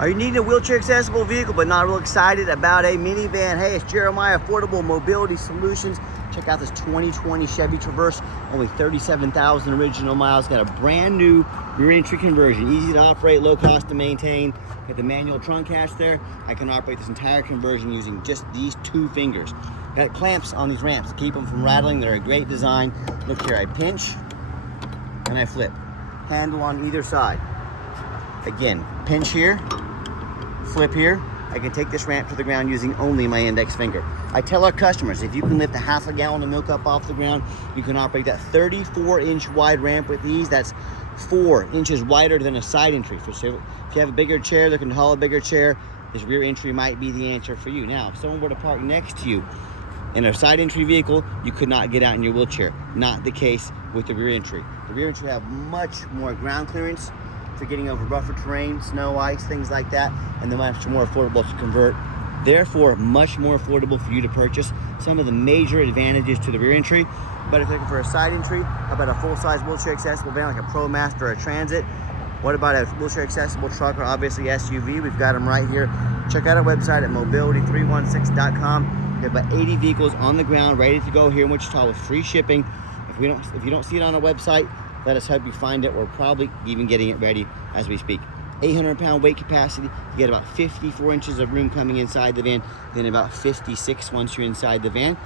Are you needing a wheelchair accessible vehicle but not real excited about a minivan? Hey, it's Jeremiah, Affordable Mobility Solutions. Check out this 2020 Chevy Traverse, only 37,000 original miles. Got a brand new rear entry conversion, easy to operate, low cost to maintain. Got the manual trunk hatch there. I can operate this entire conversion using just these 2 fingers. Got clamps on these ramps to keep them from rattling. They're a great design. Look here, I pinch and I flip. Handle on either side. Again, pinch here, flip here. I can take this ramp to the ground using only my index finger. I tell our customers, if you can lift a half a gallon of milk up off the ground, you can operate that 34-inch wide ramp with ease. That's 4 inches wider than a side entry. So if you have a bigger chair that can haul a bigger chair, this rear entry might be the answer for you. Now, if someone were to park next to you in a side entry vehicle, you could not get out in your wheelchair. Not the case with the rear entry. The rear entry will have much more ground clearance for getting over rougher terrain, snow, ice, things like that, and they're much more affordable to convert. Therefore, much more affordable for you to purchase. Some of the major advantages to the rear entry. But if you're looking for a side entry, how about a full-size wheelchair accessible van like a ProMaster or a Transit? What about a wheelchair accessible truck or obviously SUV? We've got them right here. Check out our website at mobility316.com. We have about 80 vehicles on the ground ready to go here in Wichita with free shipping. If you don't see it on our website, let us help you find it. We're probably even getting it ready as we speak. 800-pound weight capacity. You get about 54 inches of room coming inside the van, then about 56 once you're inside the van.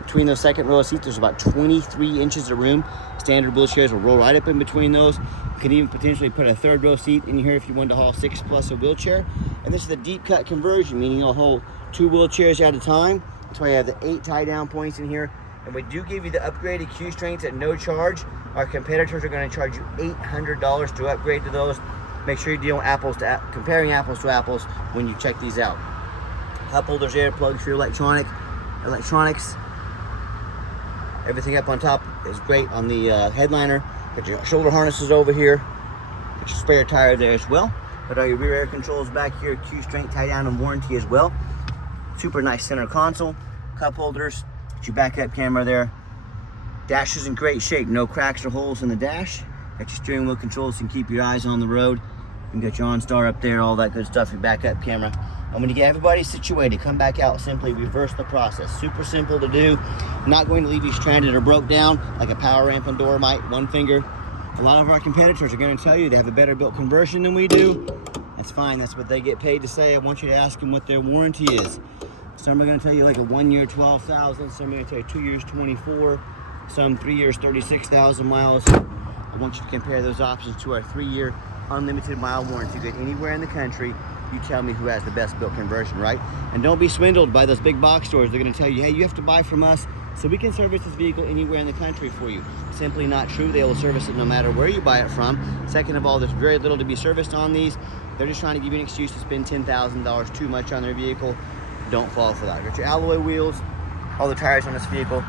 Between those second row of seats, there's about 23 inches of room. Standard wheelchairs will roll right up in between those. You can even potentially put a third row seat in here if you wanted to haul 6 plus a wheelchair. And this is a deep cut conversion, meaning you'll hold 2 wheelchairs at a time. That's why you have the 8 tie down points in here. And we do give you the upgraded Q strengths at no charge. Our competitors are going to charge you $800 to upgrade to those. Make sure you're dealing comparing apples to apples when you check these out. Cup holders, air plugs for your electronics. Everything up on top is great on the headliner. Got your shoulder harnesses over here. Got your spare tire there as well. Got all your rear air controls back here. Q strength tie down and warranty as well. Super nice center console. Cup holders. Got your backup camera there. Dash is in great shape, no cracks or holes in the dash. Got your steering wheel controls so you can keep your eyes on the road. You got your OnStar up there, all that good stuff, your backup camera. And when you get everybody situated, come back out, simply reverse the process. Super simple to do. Not going to leave you stranded or broke down like a power ramp and door might, 1 finger. A lot of our competitors are going to tell you they have a better built conversion than we do. That's fine, that's what they get paid to say. I want you to ask them what their warranty is. Some are going to tell you like a 1 year, 12,000. Some are going to tell you 2 years, 24. Some 3 years, 36,000 miles. I want you to compare those options to our 3-year unlimited mile warranty. Good anywhere in the country. You tell me who has the best built conversion, right? And don't be swindled by those big box stores. They're going to tell you, hey, you have to buy from us so we can service this vehicle anywhere in the country for you. Simply not true. They will service it no matter where you buy it from. Second of all, there's very little to be serviced on these. They're just trying to give you an excuse to spend $10,000 too much on their vehicle. Don't fall for that. Got your alloy wheels, all the tires on this vehicle.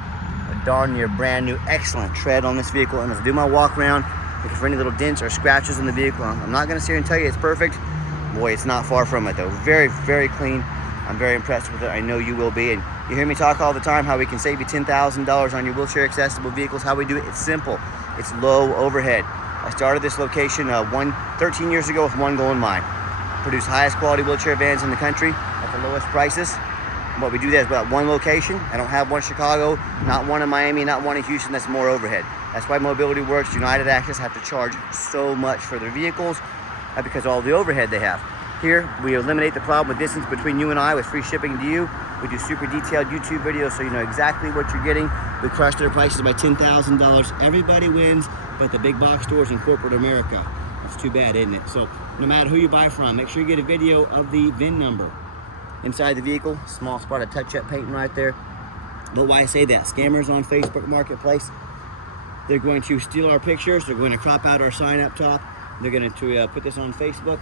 A darn near brand new, excellent tread on this vehicle. And as I do my walk around, looking for any little dents or scratches in the vehicle, I'm not going to sit here and tell you it's perfect. Boy, it's not far from it though. Very, very clean. I'm very impressed with it. I know you will be. And you hear me talk all the time how we can save you $10,000 on your wheelchair accessible vehicles. How we do it, it's simple. It's low overhead. I started this location 13 years ago with one goal in mind. Produce highest quality wheelchair vans in the country at the lowest prices. And what we do there is about 1 location. I don't have one in Chicago, not one in Miami, not one in Houston. That's more overhead. That's why Mobility Works, United Access have to charge so much for their vehicles because of all the overhead they have. Here, we eliminate the problem with distance between you and I with free shipping to you. We do super detailed YouTube videos so you know exactly what you're getting. We crush their prices by $10,000. Everybody wins, but the big box stores in corporate America. That's too bad, isn't it? So no matter who you buy from, make sure you get a video of the VIN number inside the vehicle. Small spot of touch-up painting right there. But why I say that, scammers on Facebook Marketplace, they're going to steal our pictures. They're going to crop out our sign up top. They're going to put this on Facebook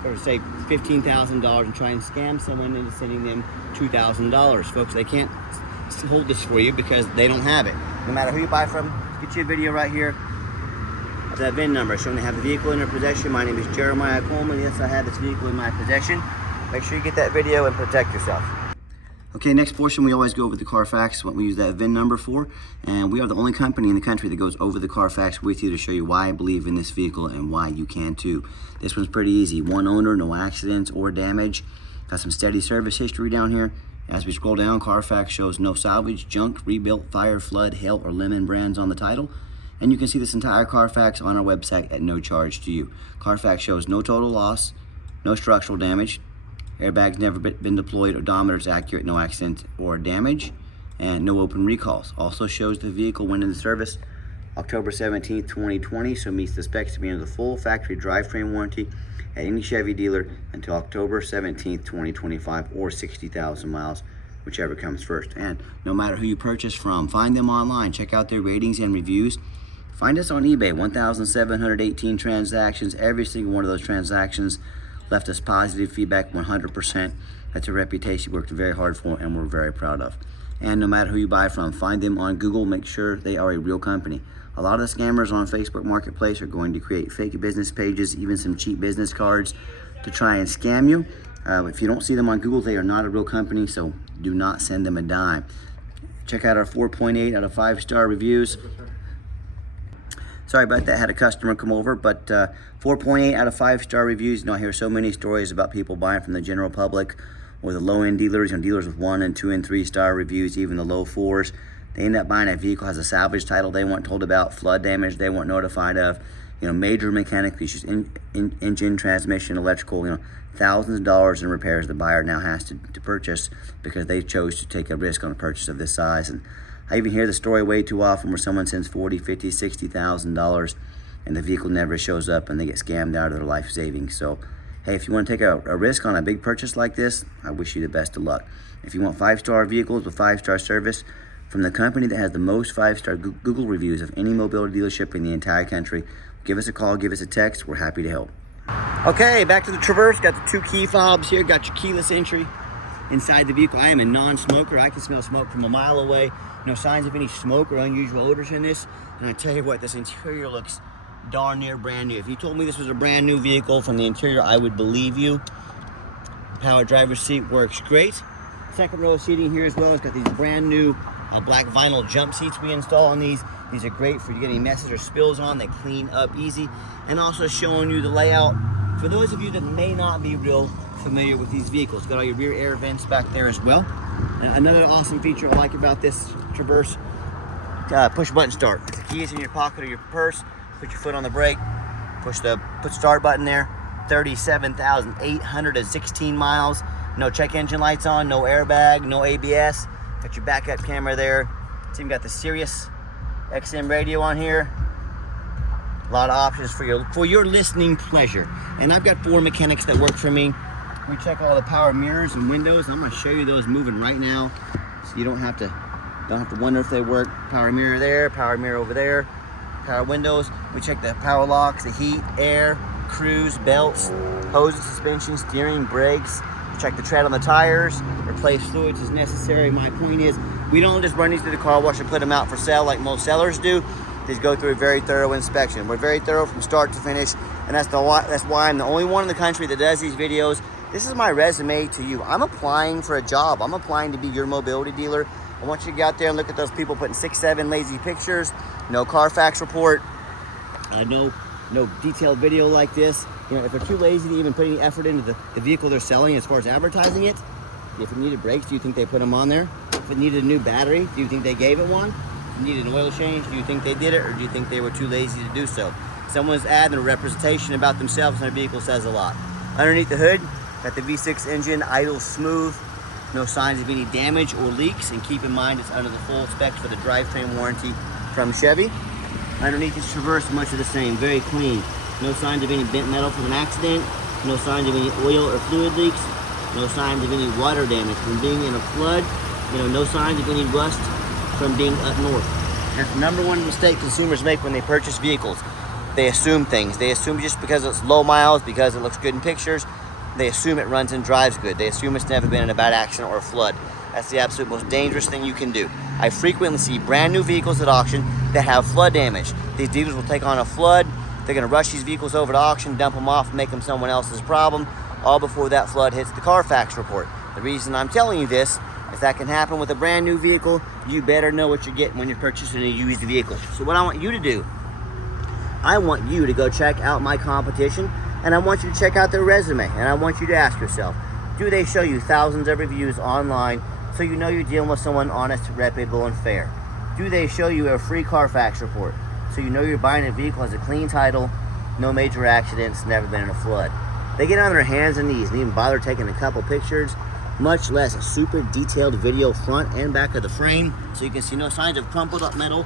for say $15,000 and try and scam someone into sending them $2,000. Folks, they can't hold this for you because they don't have it. No matter who you buy from, get you a video right here of that VIN number showing they have the vehicle in their possession. My name is Jeremiah Coleman. Yes, I have this vehicle in my possession. Make sure you get that video and protect yourself. Okay, next portion, we always go over the Carfax, what we use that VIN number for, and we are the only company in the country that goes over the Carfax with you to show you why I believe in this vehicle and why you can too. This one's pretty easy. One owner, no accidents or damage. Got some steady service history down here. As we scroll down, Carfax shows no salvage, junk, rebuilt, fire, flood, hail, or lemon brands on the title. And you can see this entire Carfax on our website at no charge to you. Carfax shows no total loss, no structural damage, airbags never been deployed, odometer's accurate, no accident or damage, and no open recalls. Also shows the vehicle went into service October 17th, 2020, so meets the specs to be under the full factory drivetrain warranty at any Chevy dealer until October 17th, 2025, or 60,000 miles, whichever comes first. And no matter who you purchase from, find them online, check out their ratings and reviews. Find us on eBay, 1,718 transactions. Every single one of those transactions left us positive feedback, 100%. That's a reputation we worked very hard for and we're very proud of. And no matter who you buy from, find them on Google, make sure they are a real company. A lot of the scammers on Facebook Marketplace are going to create fake business pages, even some cheap business cards to try and scam you. If you don't see them on Google, they are not a real company, so do not send them a dime. Check out our 4.8 out of 5-star reviews. Sorry about that, had a customer come over, but 4.8 out of 5-star reviews. You know, I hear so many stories about people buying from the general public or the low-end dealers, you know, dealers with 1 and 2 and 3-star reviews, even the low 4s. They end up buying a vehicle, has a salvage title they weren't told about, flood damage they weren't notified of, you know, major mechanical issues, engine, transmission, electrical, you know, thousands of dollars in repairs the buyer now has to purchase because they chose to take a risk on a purchase of this size. And I even hear the story way too often where someone sends $40,000, $50,000, $60,000 and the vehicle never shows up and they get scammed out of their life savings. So, hey, if you want to take a risk on a big purchase like this, I wish you the best of luck. If you want 5-star vehicles with 5-star service from the company that has the most 5-star Google reviews of any mobility dealership in the entire country, give us a call, give us a text. We're happy to help. Okay, back to the Traverse. Got the 2 key fobs here. Got your keyless entry inside the vehicle. I am a non-smoker. I can smell smoke from a mile away. No signs of any smoke or unusual odors in this. And I tell you what, this interior looks darn near brand new. If you told me this was a brand new vehicle from the interior, I would believe you. Power driver's seat works great. Second row seating here as well. It's got these brand new black vinyl jump seats we install on these. These are great for getting messes or spills on. They clean up easy. And also showing you the layout for those of you that may not be real familiar with these vehicles. Got all your rear air vents back there as well. And another awesome feature I like about this Traverse, push button start. The key is in your pocket or your purse. Put your foot on the brake, put start button there. 37,816 miles. No check engine lights on, no airbag, no ABS. Got your backup camera there. So you've got the Sirius XM radio on here. A lot of options for your listening pleasure. And I've got 4 mechanics that work for me. We check all the power mirrors and windows. I'm going to show you those moving right now, so you don't have to wonder if they work. Power mirror there, power mirror over there, power windows. We check the power locks, the heat, air, cruise, belts, hoses, suspension, steering, brakes. We check the tread on the tires, replace fluids as necessary. My point is, we don't just run these through the car wash and put them out for sale like most sellers do. These go through a very thorough inspection. We're very thorough from start to finish, and that's why I'm the only one in the country that does these videos. This is my resume to you. I'm applying for a job. I'm applying to be your mobility dealer. I want you to get out there and look at those people putting 6, 7 lazy pictures, no Carfax report, no detailed video like this. You know, if they're too lazy to even put any effort into the vehicle they're selling as far as advertising it, if it needed brakes, do you think they put them on there? If it needed a new battery, do you think they gave it one? If it needed an oil change, do you think they did it, or do you think they were too lazy to do so? Someone's ad and a representation about themselves and their vehicle says a lot. Underneath the hood, got the V6 engine, idle smooth, no signs of any damage or leaks, and keep in mind it's under the full specs for the drivetrain warranty from Chevy. Underneath this Traverse, much of the same, very clean. No signs of any bent metal from an accident, no signs of any oil or fluid leaks, no signs of any water damage from being in a flood, no signs of any rust from being up north. That's the number one mistake consumers make when they purchase vehicles. They assume things. They assume just because it's low miles, because it looks good in pictures, they assume it runs and drives good. They assume it's never been in a bad accident or a flood. That's the absolute most dangerous thing you can do. I frequently see brand new vehicles at auction that have flood damage. These dealers will take on a flood. They're gonna rush these vehicles over to auction, dump them off, make them someone else's problem, all before that flood hits the Carfax report. The reason I'm telling you this If that can happen with a brand new vehicle, you better know what you're getting when you're purchasing a used vehicle. So what I want you to do, I want you to go check out my competition, and I want you to check out their resume, and I want you to ask yourself, do they show you thousands of reviews online so you know you're dealing with someone honest, reputable, and fair? Do they show you a free Carfax report so you know you're buying a vehicle has a clean title, no major accidents, never been in a flood? They get on their hands and knees and even bother taking a couple pictures, much less a super detailed video front and back of the frame, so you can see no signs of crumpled up metal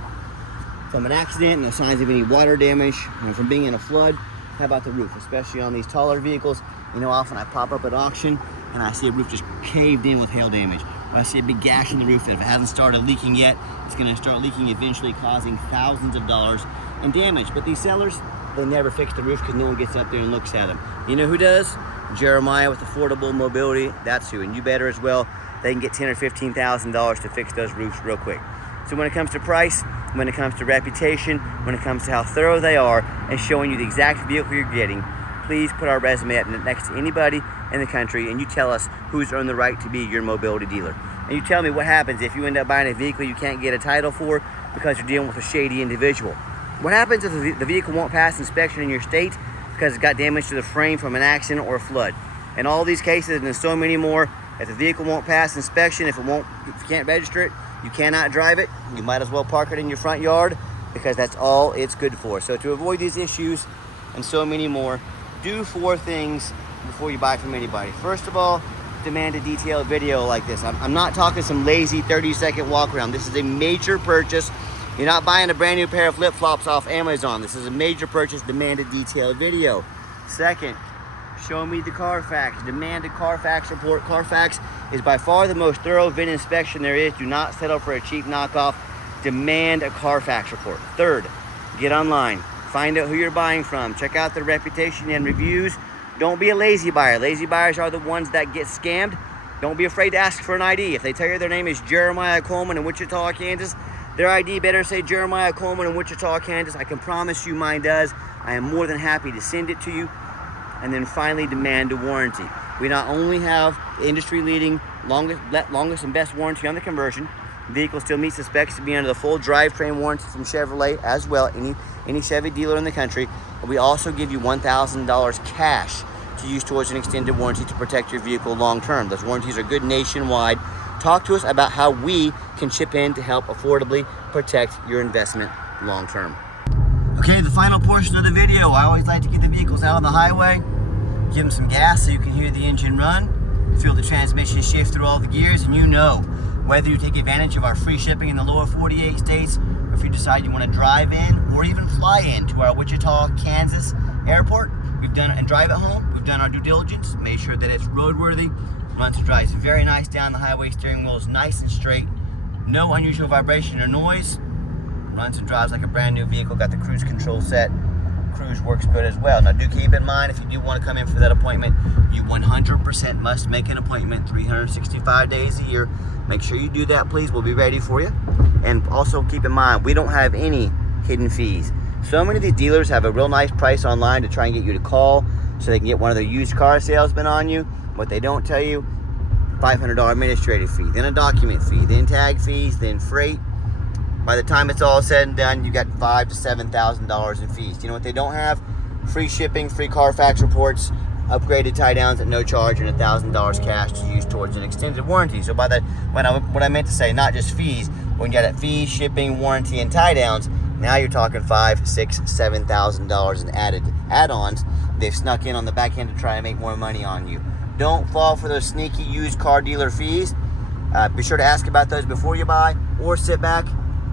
from an accident, no signs of any water damage from being in a flood. How about the roof, especially on these taller vehicles? You know, often I pop up at auction and I see a roof just caved in with hail damage. Or I see a big gash in the roof that if it hasn't started leaking yet, it's gonna start leaking eventually, causing thousands of dollars in damage. But these sellers, they never fix the roof because no one gets up there and looks at them. You know who does? Jeremiah with Affordable Mobility, that's who, and you better as well. They can get $10,000 or $15,000 to fix those roofs real quick. So when it comes to price, when it comes to reputation, when it comes to how thorough they are and showing you the exact vehicle you're getting, please put our resume up next to anybody in the country and you tell us who's earned the right to be your mobility dealer. And you tell me what happens if you end up buying a vehicle you can't get a title for because you're dealing with a shady individual. What happens if the vehicle won't pass inspection in your state because it got damage to the frame from an accident or a flood? In all these cases and so many more, if the vehicle won't pass inspection, if you can't register it, you cannot drive it, you might as well park it in your front yard because that's all it's good for. So to avoid these issues and so many more, do 4 things before you buy from anybody. First of all, demand a detailed video like this. I'm not talking some lazy 30-second walk around. This is a major purchase. You're not buying a brand new pair of flip-flops off Amazon. This is a major purchase. Demand a detailed video. Second, show me the Carfax. Demand a Carfax report. Carfax is by far the most thorough VIN inspection there is. Do not settle for a cheap knockoff. Demand a Carfax report. Third, get online. Find out who you're buying from. Check out their reputation and reviews. Don't be a lazy buyer. Lazy buyers are the ones that get scammed. Don't be afraid to ask for an ID. If they tell you their name is Jeremiah Coleman in Wichita, Kansas, their ID better say Jeremiah Coleman in Wichita, Kansas. I can promise you mine does. I am more than happy to send it to you. And then finally, demand a warranty. We not only have the industry-leading longest and best warranty on the conversion, the vehicle still meets the specs to be under the full drivetrain warranty from Chevrolet as well, any Chevy dealer in the country. But we also give you $1,000 cash to use towards an extended warranty to protect your vehicle long-term. Those warranties are good nationwide. Talk to us about how we can chip in to help affordably protect your investment long-term. Okay, the final portion of the video. I always like to get the vehicles out on the highway, give them some gas so you can hear the engine run, feel the transmission shift through all the gears, and you know whether you take advantage of our free shipping in the lower 48 states, or if you decide you want to drive in or even fly in to our Wichita, Kansas airport, we've done it and drive it home. We've done our due diligence, made sure that it's roadworthy, runs and drives very nice down the highway, steering wheel is nice and straight, no unusual vibration or noise, runs and drives like a brand new vehicle, got the cruise control set. Cruise works good as well. Now do keep in mind, if you do want to come in for that appointment, you 100% must make an appointment 365 days a year. Make sure you do that, please. We'll be ready for you. And also keep in mind, we don't have any hidden fees. So many of these dealers have a real nice price online to try and get you to call so they can get one of their used car salesmen on you. What they don't tell you, $500 administrative fee, then a document fee, then tag fees, then freight. By the time it's all said and done, you got $5,000 to $7,000 in fees. You know what they don't have? Free shipping, free Carfax reports, upgraded tie downs at no charge, and $1,000 cash to use towards an extended warranty. So by that, what I meant to say, not just fees, when you got that fees, shipping, warranty, and tie downs, now you're talking $5,000, $6,000, $7,000 in add-ons. They've snuck in on the back end to try and make more money on you. Don't fall for those sneaky used car dealer fees. Be sure to ask about those before you buy, or sit back,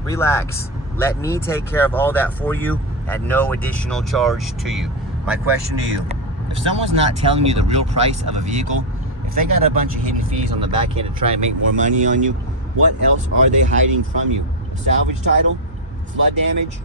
relax. Let me take care of all that for you at no additional charge to you. My question to you, if someone's not telling you the real price of a vehicle, if they got a bunch of hidden fees on the back end to try and make more money on you, what else are they hiding from you? Salvage title, flood damage,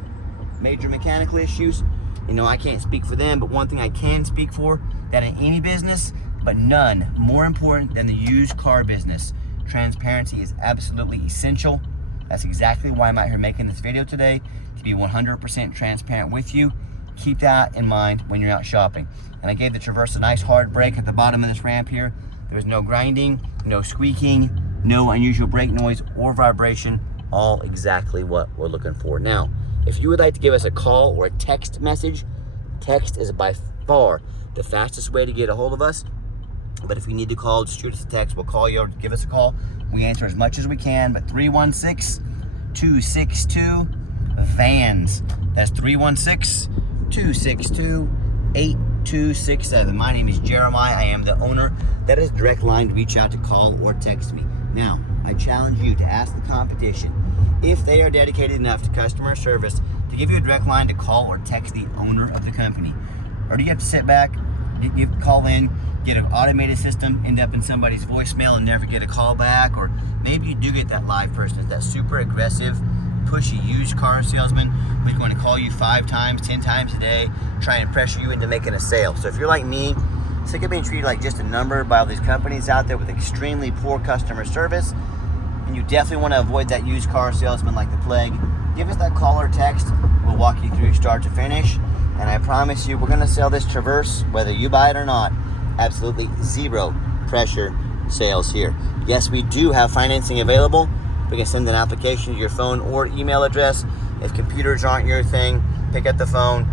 major mechanical issues? You know, I can't speak for them, but one thing I can speak for, that in any business, but none more important than the used car business, transparency is absolutely essential. That's exactly why I'm out here making this video today, to be 100% transparent with you. Keep that in mind when you're out shopping. And I gave the Traverse a nice hard brake at the bottom of this ramp here. There was no grinding, no squeaking, no unusual brake noise or vibration, all exactly what we're looking for. Now, if you would like to give us a call or a text message, text is by far the fastest way to get a hold of us. But if you need to call, just shoot us a text. We'll call you or give us a call. We answer as much as we can, but 316-262-VANS. That's 316-262-8267. My name is Jeremiah. I am the owner. That is a direct line to reach out to call or text me. Now, I challenge you to ask the competition if they are dedicated enough to customer service to give you a direct line to call or text the owner of the company. Or do you have to sit back, you call in, get an automated system, end up in somebody's voicemail and never get a call back? Or maybe you do get that live person, that super aggressive, pushy used car salesman who's going to call you 5 times, 10 times a day, trying to pressure you into making a sale. So if you're like me, sick of being treated like just a number by all these companies out there with extremely poor customer service, and you definitely want to avoid that used car salesman like the plague, give us that call or text. We'll walk you through start to finish, and I promise you we're going to sell this Traverse whether you buy it or not. Absolutely zero pressure sales here. Yes, we do have financing available. We can send an application to your phone or email address. If computers aren't your thing, pick up the phone.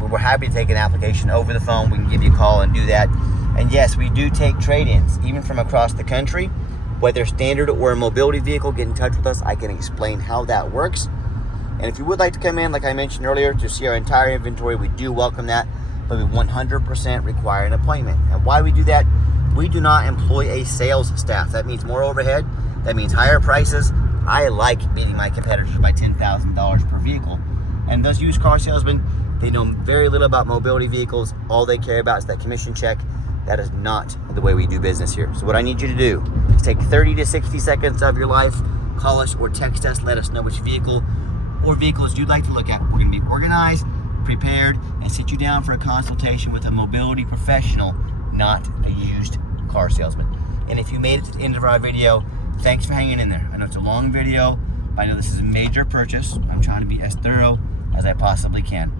We're happy to take an application over the phone. We can give you a call and do that. And yes, we do take trade-ins, even from across the country. Whether standard or a mobility vehicle, get in touch with us. I can explain how that works. And if you would like to come in, like I mentioned earlier, to see our entire inventory, we do welcome that. But we 100% require an appointment. And why we do that, we do not employ a sales staff. That means more overhead. That means higher prices. I like beating my competitors by $10,000 per vehicle. And those used car salesmen, they know very little about mobility vehicles. All they care about is that commission check. That is not the way we do business here. So what I need you to do is take 30 to 60 seconds of your life, call us or text us, let us know which vehicle or vehicles you'd like to look at. We're gonna be organized, prepared, and sit you down for a consultation with a mobility professional, not a used car salesman. And if you made it to the end of our video, thanks for hanging in there. I know it's a long video, but I know this is a major purchase. I'm trying to be as thorough as I possibly can.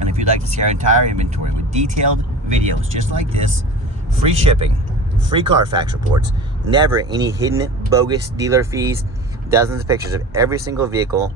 And if you'd like to see our entire inventory with detailed videos just like this, free shipping, free Carfax reports, never any hidden bogus dealer fees, dozens of pictures of every single vehicle,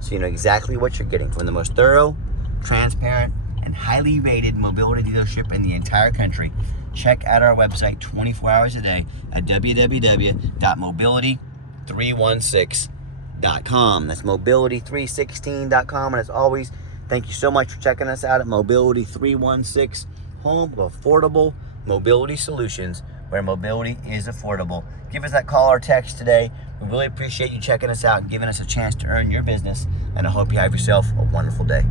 so you know exactly what you're getting from the most thorough, transparent, and highly rated mobility dealership in the entire country. Check out our website 24 hours a day at www.mobility316.com. That's mobility316.com. And as always, thank you so much for checking us out at Mobility 316, home of affordable mobility solutions where mobility is affordable. Give us that call or text today. We really appreciate you checking us out and giving us a chance to earn your business. And I hope you have yourself a wonderful day.